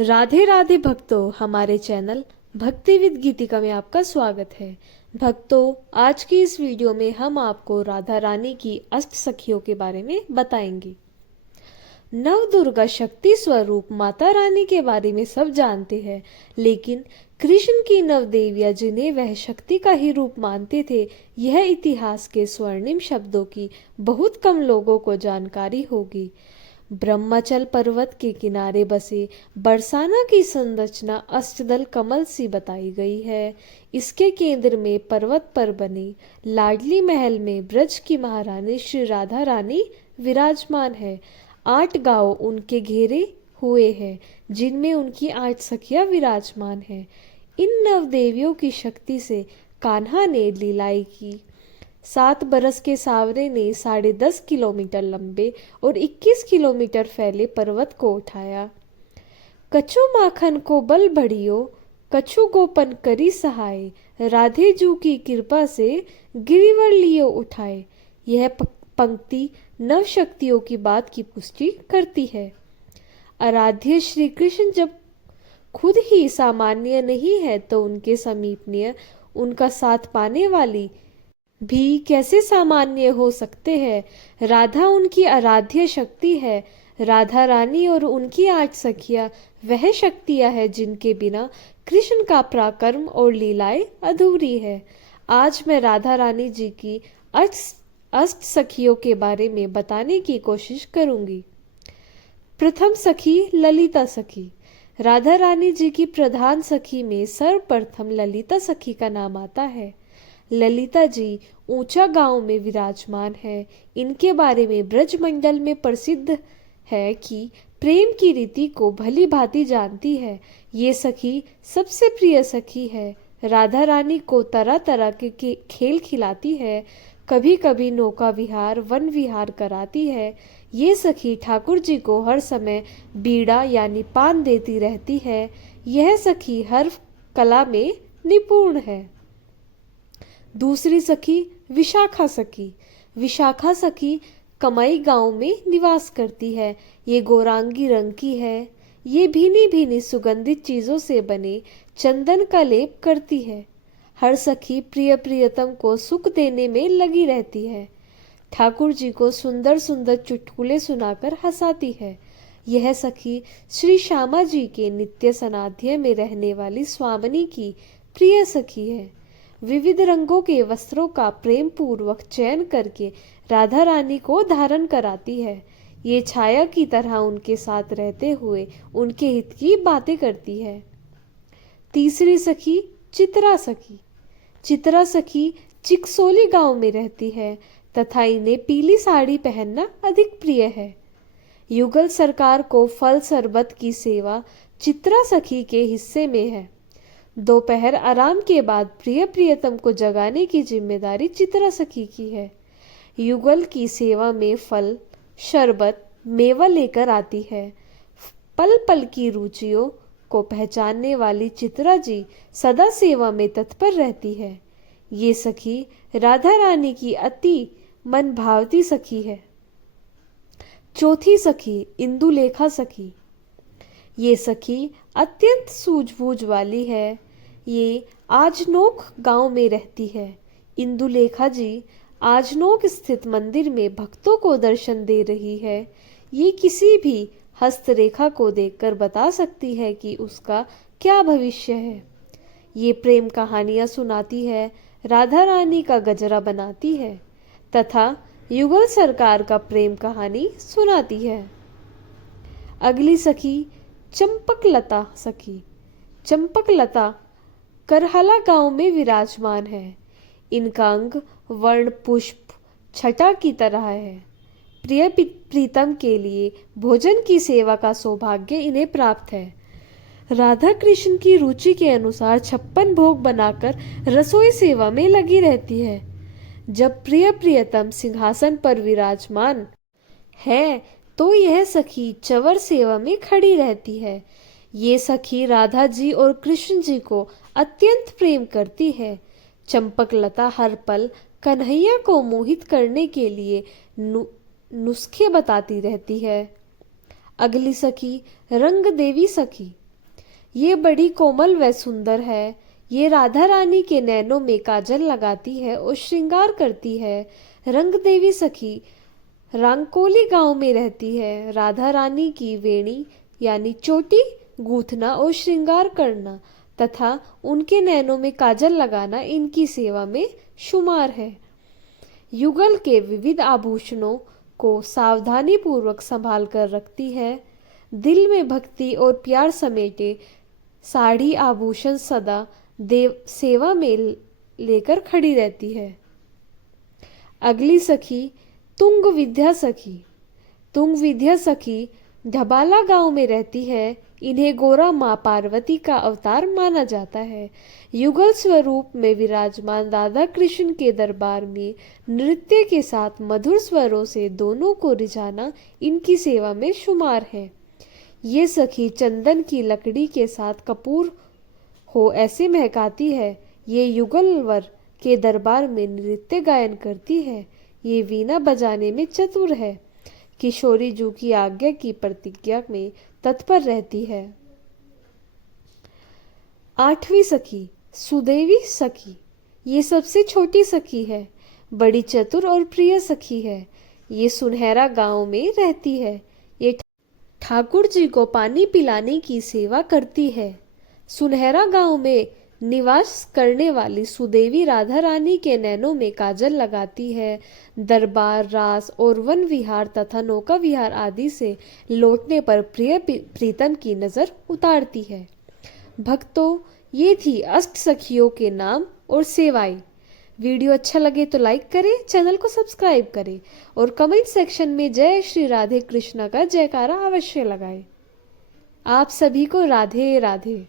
राधे राधे भक्तों, हमारे चैनल भक्ति विद गीतिका में आपका स्वागत है। भक्तों, आज की इस वीडियो में हम आपको राधा रानी की अष्ट सखियों के बारे में बताएंगे। नव दुर्गा शक्ति स्वरूप माता रानी के बारे में सब जानते हैं, लेकिन कृष्ण की नव देवियां जिन्हें वह शक्ति का ही रूप मानते थे, यह इतिहास के स्वर्णिम शब्दों की बहुत कम लोगों को जानकारी होगी। ब्रह्मचल पर्वत के किनारे बसे बरसाना की संरचना अष्टदल कमल सी बताई गई है। इसके केंद्र में पर्वत पर बने लाडली महल में ब्रज की महारानी श्री राधा रानी विराजमान है। 8 गांव उनके घेरे हुए हैं, जिनमें उनकी 8 सखियां विराजमान हैं। इन नव देवियों की शक्ति से कान्हा ने लीलाएं की। 7 बरस के सावरे ने 10.5 किलोमीटर लंबे और 21 किलोमीटर फैले पर्वत को उठाया। कछु माखन को बल बढ़ियो, कछु गोपन करी सहाय, राधे जू की कृपा से गिरिवर लियो उठाए। यह पंक्ति नव शक्तियों की बात की पुष्टि करती है। आराध्य श्री कृष्ण जब खुद ही सामान्य नहीं है, तो उनके समीपनीय, उनका साथ पाने वाली भी कैसे सामान्य हो सकते हैं। राधा उनकी आराध्य शक्ति है। राधा रानी और उनकी 8 सखियां वह शक्तियां हैं जिनके बिना कृष्ण का पराक्रम और लीलाएं अधूरी है। आज मैं राधा रानी जी की अष्ट सखियों के बारे में बताने की कोशिश करूंगी। प्रथम सखी ललिता सखी। राधा रानी जी की प्रधान सखी में सर्वप्रथम ललिता सखी का नाम आता है। ललिता जी ऊंचा गांव में विराजमान है। इनके बारे में ब्रजमंडल में प्रसिद्ध है कि प्रेम की रीति को भली भांति जानती है। ये सखी सबसे प्रिय सखी है। राधा रानी को तरह तरह के खेल खिलाती है। कभी कभी नौका विहार, वन विहार कराती है। ये सखी ठाकुर जी को हर समय बीड़ा यानी पान देती रहती है। यह सखी हर कला में निपुण है। दूसरी सखी विशाखा सखी। विशाखा सखी कमाई गांव में निवास करती है। ये गोरांगी रंग की है। ये भीनी भीनी सुगंधित चीजों से बने चंदन का लेप करती है। हर सखी प्रिय प्रियतम को सुख देने में लगी रहती है। ठाकुर जी को सुंदर सुंदर चुटकुले सुनाकर हंसाती है। यह सखी श्री श्यामा जी के नित्य सनाध्य में रहने वाली स्वामिनी की प्रिय सखी है। विविध रंगों के वस्त्रों का प्रेम पूर्वक चयन करके राधा रानी को धारण कराती है। ये छाया की तरह उनके साथ रहते हुए उनके हित की बातें करती है। तीसरी सखी चित्रा सखी। चित्रा सखी चिकसोली गांव में रहती है तथा इन्हें पीली साड़ी पहनना अधिक प्रिय है। युगल सरकार को फल शरबत की सेवा चित्रा सखी के हिस्से में है। दोपहर आराम के बाद प्रिय प्रियतम को जगाने की जिम्मेदारी चित्रा सखी की है। युगल की सेवा में फल, शरबत, मेवा लेकर आती है। पल पल की रुचियों को पहचानने वाली चित्रा जी सदा सेवा में तत्पर रहती है। ये सखी राधा रानी की अति मन भावती सखी है। चौथी सखी इंदुलेखा सखी। ये सखी अत्यंत सूझबूझ वाली है। ये आजनोक गांव में रहती है। इंदुलेखा जी आजनोक स्थित मंदिर में भक्तों को दर्शन दे रही है। ये किसी भी हस्तरेखा को देखकर बता सकती है कि उसका क्या भविष्य है। ये प्रेम कहानियां सुनाती है, राधा रानी का गजरा बनाती है तथा युगल सरकार का प्रेम कहानी सुनाती है। अगली सखी चंपकलता सखी। चंपकलता करहला गांव में विराजमान है। इनका अंग वर्ण पुष्प छटा की तरह है। प्रिय प्रीतम के लिए भोजन की सेवा का सौभाग्य इन्हें प्राप्त है। राधा कृष्ण की रुचि के अनुसार 56 भोग बनाकर रसोई सेवा में लगी रहती है। जब प्रिय प्रियतम सिंहासन पर विराजमान है, तो यह सखी चवर सेवा में खड़ी रहती है। ये सखी राधा जी और कृष्ण जी को अत्यंत प्रेम करती है। चंपकलता हर पल कन्हैया को मोहित करने के लिए नुस्खे बताती रहती है। अगली सखी रंग देवी सखी। ये बड़ी कोमल व सुंदर है। ये राधा रानी के नैनों में काजल लगाती है और श्रृंगार करती है। रंग देवी सखी रांकोली गांव में रहती है। राधा रानी की वेणी यानी चोटी गूंथना और श्रृंगार करना तथा उनके नैनों में काजल लगाना इनकी सेवा में शुमार है। युगल के विविध आभूषणों को सावधानी पूर्वक संभाल कर रखती है। दिल में भक्ति और प्यार समेटे साड़ी आभूषण सदा देव सेवा में लेकर खड़ी रहती है। अगली सखी तुंग विद्या सखी। तुंग विद्या सखी ढबाला गांव में रहती है। इन्हें गोरा माँ पार्वती का अवतार माना जाता है। युगल स्वरूप में विराजमान राधा कृष्ण के दरबार में नृत्य के साथ मधुर स्वरों से दोनों को रिझाना इनकी सेवा में शुमार है। ये सखी चंदन की लकड़ी के साथ कपूर हो ऐसे महकाती है। ये युगलवर के दरबार में नृत्य गायन करती है। ये वीणा बजाने में चतुर है। किशोरी जू की आज्ञा की प्रतिज्ञा में तत्पर रहती है। आठवीं सखी सुदेवी सखी। ये सबसे छोटी सखी है। बड़ी चतुर और प्रिय सखी है। ये सुनहरा गांव में रहती है। ये ठाकुर जी को पानी पिलाने की सेवा करती है। सुनहरा गांव में निवास करने वाली सुदेवी राधा रानी के नैनों में काजल लगाती है। दरबार, रास और वन विहार तथा नौका विहार आदि से लौटने पर प्रिय प्रीतम की नजर उतारती है। भक्तों, ये थी अष्ट सखियों के नाम और सेवाएं। वीडियो अच्छा लगे तो लाइक करें, चैनल को सब्सक्राइब करें और कमेंट सेक्शन में जय श्री राधे कृष्णा का जयकारा अवश्य लगाएं। आप सभी को राधे राधे।